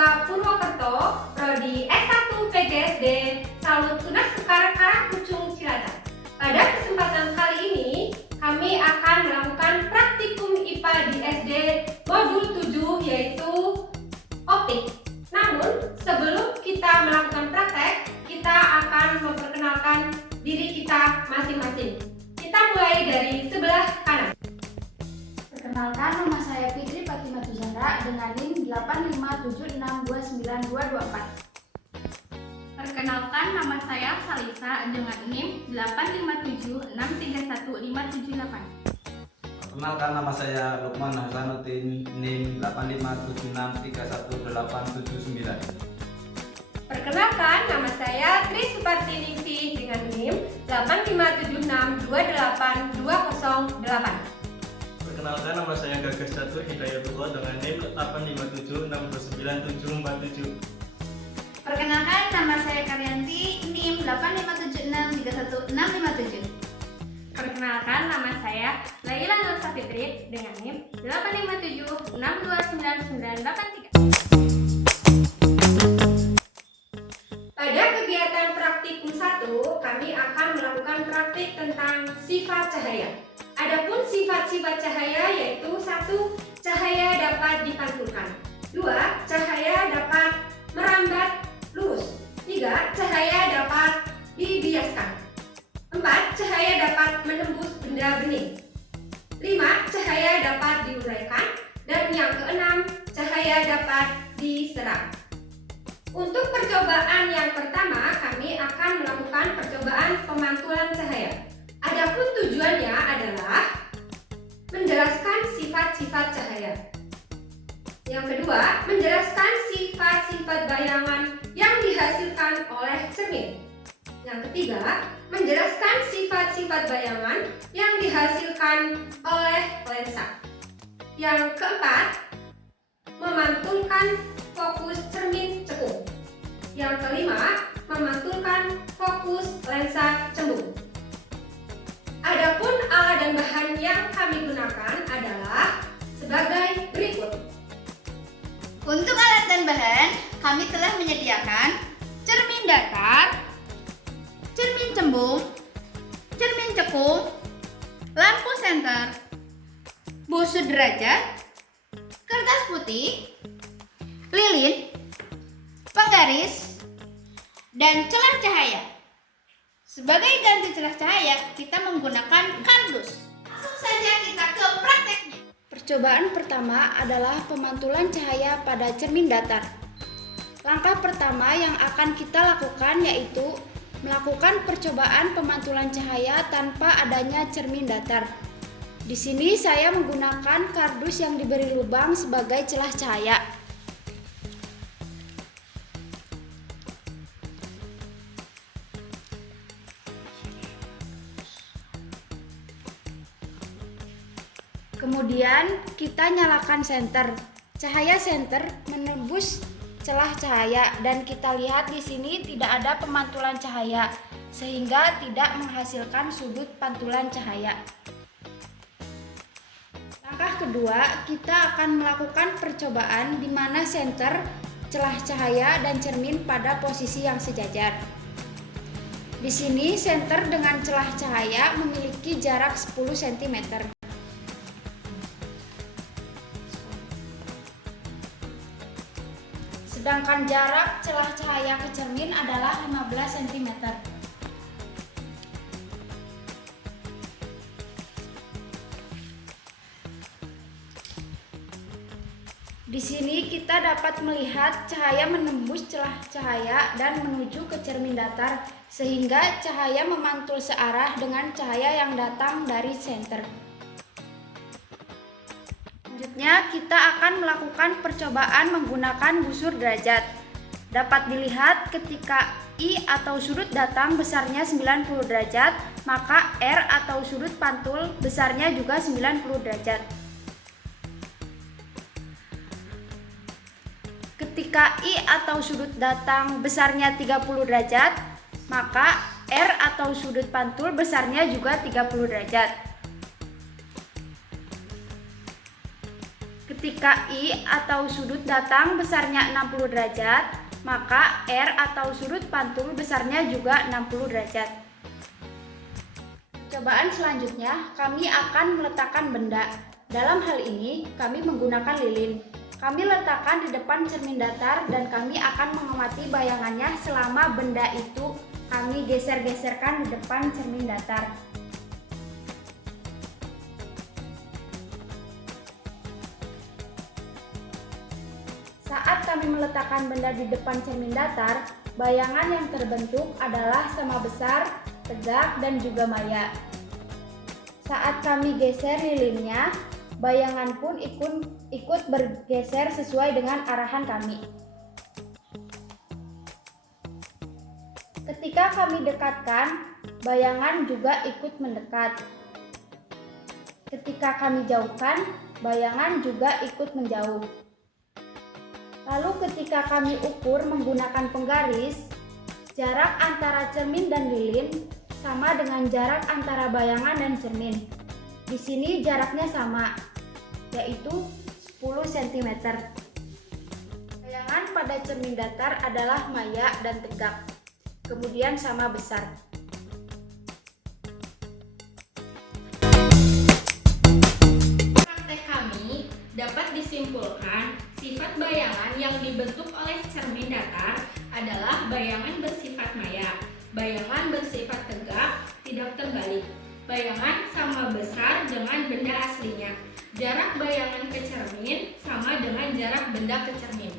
Mahasiswa Purwokerto, Prodi S1 PGSD, Salut Unas Sekar Karangkucung Cilacap. Pada kesempatan kali ini, kami akan melakukan praktikum IPA di SD modul 7 yaitu optik. Namun, sebelum kita melakukan praktek, kita akan memperkenalkan diri kita masing-masing. Kita mulai dari sebelah kanan. Perkenalkan, nama saya Fitri Fatimah Tuzara dengan NIM 857629224. Perkenalkan, nama saya Salisa dengan NIM 857631578. Perkenalkan, nama saya Lukman Hasanuddin, NIM 857631879. Perkenalkan, nama saya Tri Suparti Ningsih dengan NIM 857628208. Perkenalkan, nama saya Gagas Catur Hidayatullah dengan NIM 857629747. Perkenalkan, nama saya Karyanti, NIM 857631657. Perkenalkan, nama saya Laila Nur Safitri dengan NIM 857629983. Pada kegiatan praktikum 1, kami akan melakukan praktik tentang sifat cahaya. Adapun sifat-sifat cahaya yaitu 1. Cahaya dapat dipantulkan. 2. Cahaya dapat merambat lurus. 3. Cahaya dapat dibiaskan. 4. Cahaya dapat menembus benda bening. 5. Cahaya dapat diuraikan. Dan yang keenam, cahaya dapat diserap. Untuk percobaan yang pertama, kami akan melakukan percobaan pemantulan cahaya. Adapun tujuannya adalah menjelaskan sifat-sifat cahaya. Yang kedua, menjelaskan sifat-sifat bayangan yang dihasilkan oleh cermin. Yang ketiga, menjelaskan sifat-sifat bayangan yang dihasilkan oleh lensa. Yang keempat, memantulkan fokus cermin cekung. Yang kelima, memantulkan fokus lensa cembung. Adapun alat dan bahan yang kami gunakan adalah sebagai berikut. Untuk alat dan bahan, kami telah menyediakan cermin datar, cermin cembung, cermin cekung, lampu senter, busur derajat, kertas putih, lilin, penggaris, dan celah cahaya. Sebagai ganti celah cahaya, kita menggunakan kardus. Langsung saja kita ke prakteknya. Percobaan pertama adalah pemantulan cahaya pada cermin datar. Langkah pertama yang akan kita lakukan yaitu melakukan percobaan pemantulan cahaya tanpa adanya cermin datar. Di sini saya menggunakan kardus yang diberi lubang sebagai celah cahaya. Kemudian kita nyalakan senter. Cahaya senter menembus celah cahaya dan kita lihat di sini tidak ada pemantulan cahaya sehingga tidak menghasilkan sudut pantulan cahaya. Langkah kedua, kita akan melakukan percobaan di mana senter, celah cahaya dan cermin pada posisi yang sejajar. Di sini senter dengan celah cahaya memiliki jarak 10 cm. Sedangkan jarak celah cahaya ke cermin adalah 15 cm. Di sini kita dapat melihat cahaya menembus celah cahaya dan menuju ke cermin datar sehingga cahaya memantul searah dengan cahaya yang datang dari senter. Selanjutnya kita akan melakukan percobaan menggunakan busur derajat. Dapat dilihat ketika I atau sudut datang besarnya 90 derajat, maka R atau sudut pantul besarnya juga 90 derajat. Ketika I atau sudut datang besarnya 30 derajat, maka R atau sudut pantul besarnya juga 30 derajat. Ketika I atau sudut datang besarnya 60 derajat, maka R atau sudut pantul besarnya juga 60 derajat. Cobaan selanjutnya, kami akan meletakkan benda. Dalam hal ini, kami menggunakan lilin. Kami letakkan di depan cermin datar dan kami akan mengamati bayangannya selama benda itu kami geser-geserkan di depan cermin datar. Saat kami meletakkan benda di depan cermin datar, bayangan yang terbentuk adalah sama besar, tegak, dan juga maya. Saat kami geser lilinnya, bayangan pun ikut bergeser sesuai dengan arahan kami. Ketika kami dekatkan, bayangan juga ikut mendekat. Ketika kami jauhkan, bayangan juga ikut menjauh. Lalu ketika kami ukur menggunakan penggaris, jarak antara cermin dan lilin sama dengan jarak antara bayangan dan cermin. Di sini jaraknya sama, yaitu 10 cm. Bayangan pada cermin datar adalah maya dan tegak, kemudian sama besar. Praktek kami dapat disimpulkan sifat bayangan yang dibentuk oleh cermin datar adalah bayangan bersifat maya, bayangan bersifat tegak, tidak terbalik, bayangan sama besar dengan benda aslinya, jarak bayangan ke cermin sama dengan jarak benda ke cermin.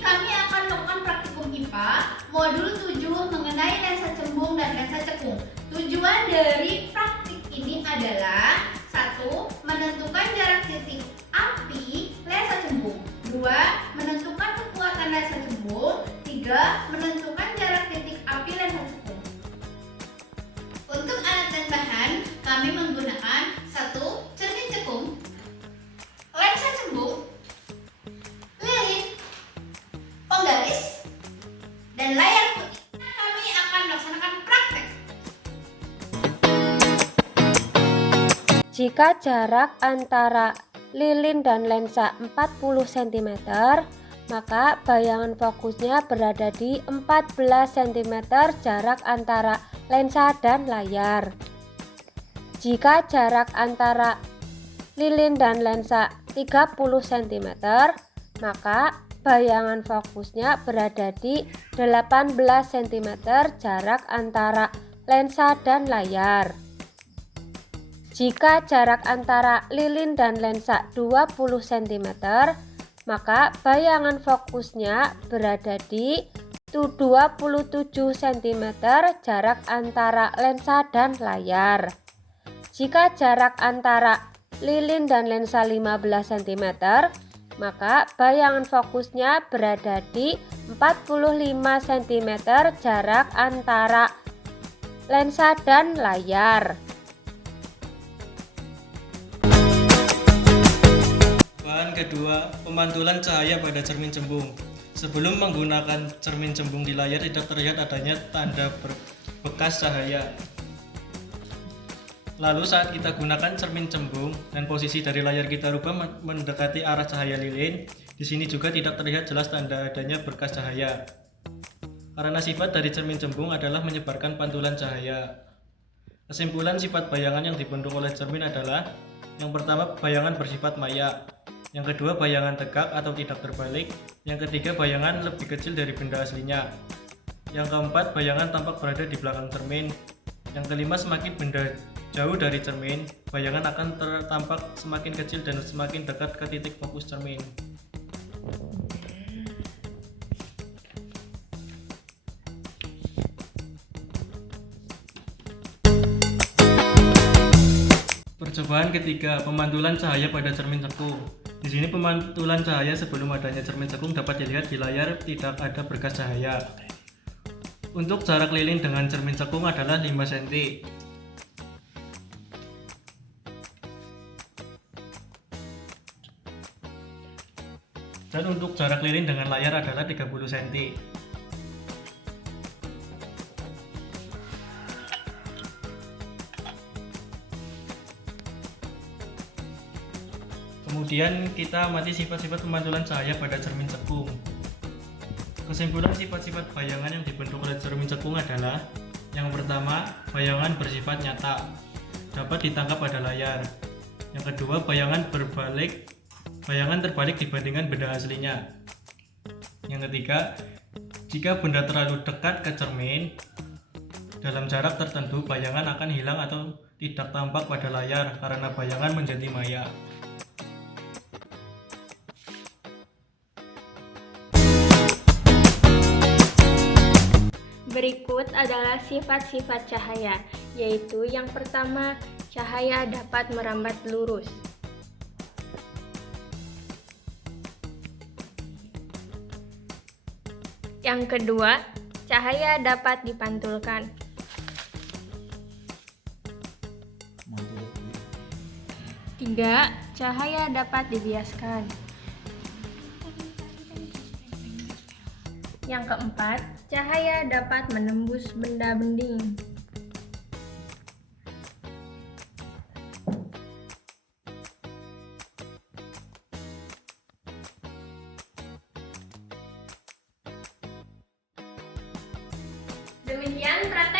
Kami akan melakukan praktikum IPA modul 7 mengenai lensa cembung dan lensa cekung. Tujuan dari praktik ini adalah 1. Menentukan jarak titik api lensa cembung. 2. Menentukan kekuatan lensa cembung. 3. Menentukan jarak titik api lensa cekung. Untuk alat dan bahan, kami menggunakan 1. Cermin cekung, lensa cembung, lilin, penggaris, dan layar putih. Kami akan melaksanakan praktek. Jika jarak antara lilin dan lensa 40 cm, maka bayangan fokusnya berada di 14 cm jarak antara lensa dan layar. Jika jarak antara lilin dan lensa 30 cm, maka bayangan fokusnya berada di 18 cm jarak antara lensa dan layar. Jika jarak antara lilin dan lensa 20 cm, maka bayangan fokusnya berada di 27 cm jarak antara lensa dan layar. Jika jarak antara lilin dan lensa 15 cm, maka bayangan fokusnya berada di 45 cm jarak antara lensa dan layar. Bahan kedua, pemantulan cahaya pada cermin cembung. Sebelum menggunakan cermin cembung di layar tidak terlihat adanya tanda bekas cahaya. Lalu saat kita gunakan cermin cembung dan posisi dari layar kita rubah mendekati arah cahaya lilin, di sini juga tidak terlihat jelas tanda adanya berkas cahaya. Karena sifat dari cermin cembung adalah menyebarkan pantulan cahaya. Kesimpulan sifat bayangan yang dibentuk oleh cermin adalah: yang pertama, bayangan bersifat maya. Yang kedua, bayangan tegak atau tidak terbalik. Yang ketiga, bayangan lebih kecil dari benda aslinya. Yang keempat, bayangan tampak berada di belakang cermin. Yang kelima, semakin benda jauh dari cermin, bayangan akan tampak semakin kecil dan semakin dekat ke titik fokus cermin. Percobaan ketiga, pemantulan cahaya pada cermin cekung. Di sini pemantulan cahaya sebelum adanya cermin cekung dapat dilihat di layar tidak ada berkas cahaya. Untuk jarak lilin dengan cermin cekung adalah 5 cm. Dan untuk jarak lilin dengan layar adalah 30 cm. Kemudian kita amati sifat-sifat pemantulan cahaya pada cermin cekung. Kesimpulan sifat-sifat bayangan yang dibentuk oleh cermin cekung adalah: yang pertama, bayangan bersifat nyata, dapat ditangkap pada layar. Yang kedua, bayangan terbalik dibandingkan benda aslinya. Yang ketiga, jika benda terlalu dekat ke cermin dalam jarak tertentu, bayangan akan hilang atau tidak tampak pada layar karena bayangan menjadi maya. Berikut adalah sifat-sifat cahaya, yaitu yang pertama, cahaya dapat merambat lurus. Yang kedua, cahaya dapat dipantulkan. Tiga, cahaya dapat dibiaskan. Yang keempat, cahaya dapat menembus benda bending. Demikian praktik